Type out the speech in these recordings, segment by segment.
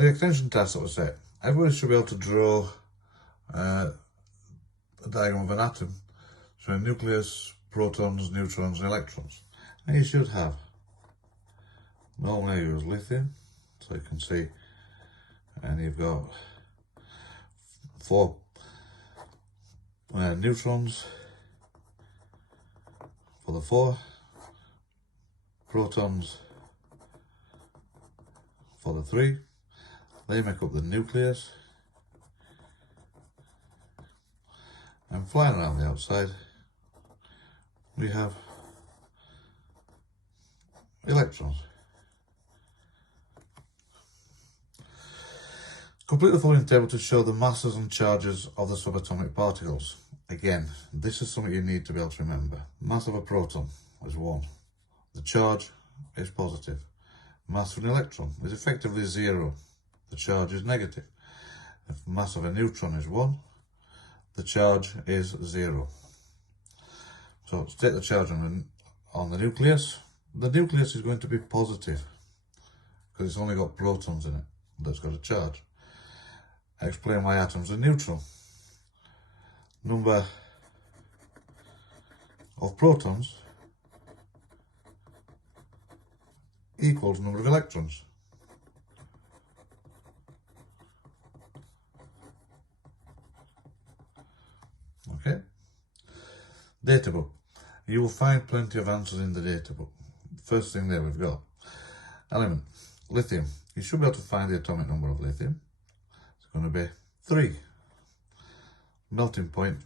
The extension task that was set, everybody should be able to draw a diagram of an atom showing nucleus, protons, neutrons and electrons. And you should have, normally I use lithium, so you can see, and you've got 4 neutrons for the 4, protons for the 3, they make up the nucleus, and flying around the outside we have electrons. Complete the following table to show the masses and charges of the subatomic particles. Again, this is something you need to be able to remember. Mass of a proton is 1. The charge is positive. Mass of an electron is effectively 0. The charge is negative. If mass of a neutron is 1, the charge is 0. So to take the charge on the nucleus is going to be positive because it's only got protons in it that's got a charge. I explain why atoms are neutral. Number of protons equals number of electrons. Okay. Data book. You will find plenty of answers in the data book. First thing there we've got element, lithium. You should be able to find the atomic number of lithium. It's going to be 3. Melting point.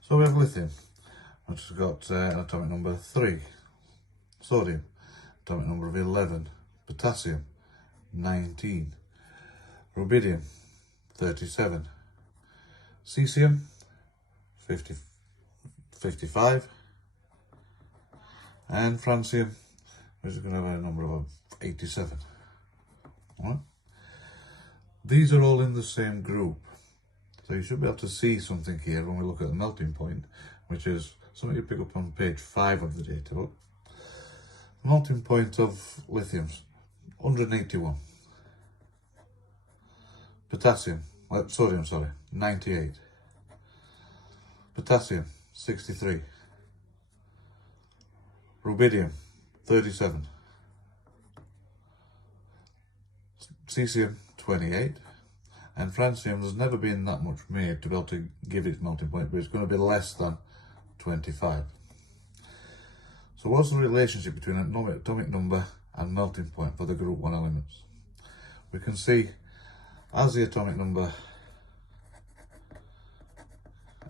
So we have lithium, which has got an atomic number 3. Sodium, atomic number of 11. Potassium, 19. Rubidium, 37. Cesium, 55. And francium, which is going to have a number of 87. All right. These are all in the same group. So you should be able to see something here when we look at the melting point, which is something you pick up on page 5 of the data book. The melting point of lithium's 181. Sodium, 98. Potassium, 63. Rubidium, 37. Cesium, 28. And francium, there's never been that much made to be able to give its melting point, but it's going to be less than 25. So what's the relationship between atomic number and melting point for the group 1 elements? We can see as the atomic number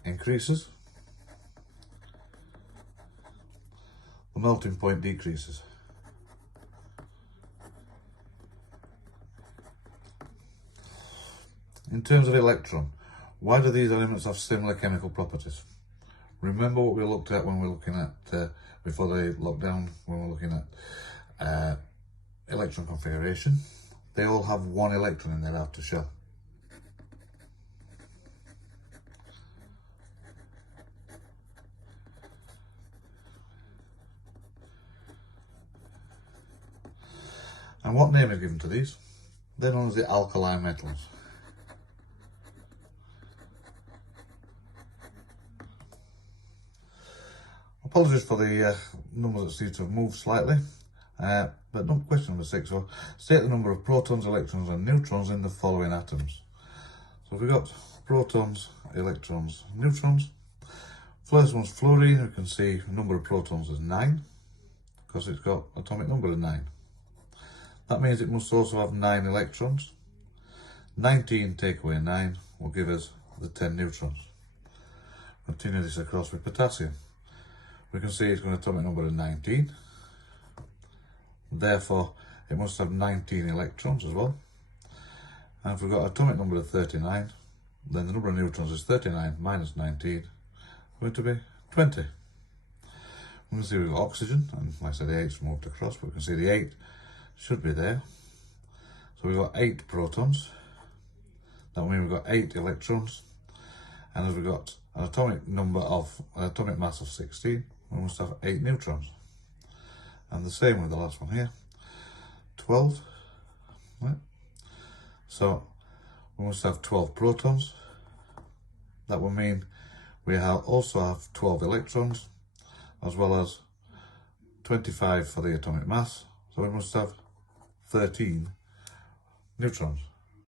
increases, the melting point decreases. In terms of electron, why do these elements have similar chemical properties? Remember what we looked at when we were looking at, before the lockdown, when we were looking at electron configuration. They all have 1 electron in their outer shell. And what name is given to these? They're known as the alkaline metals. Apologies for the numbers that seem to have moved slightly, but question number 6, so state the number of protons, electrons and neutrons in the following atoms. So we've got protons, electrons, neutrons. First one's fluorine. We can see the number of protons is 9 because it's got atomic number of 9. That means it must also have 9 electrons. 19 take away 9 will give us the 10 neutrons. Continue this across with potassium. We can see it's got an atomic number of 19. Therefore, it must have 19 electrons as well. And if we've got an atomic number of 39, then the number of neutrons is 39 minus 19, going to be 20. We can see we've got oxygen, and like I said, the 8's moved across, but we can see the 8 should be there. So we've got 8 protons. That means we've got 8 electrons. And as we've got an atomic mass of 16, we must have 8 neutrons. And the same with the last one here. 12. Right? So we must have 12 protons. That will mean we also have 12 electrons, as well as 25 for the atomic mass. So we must have 13 neutrons.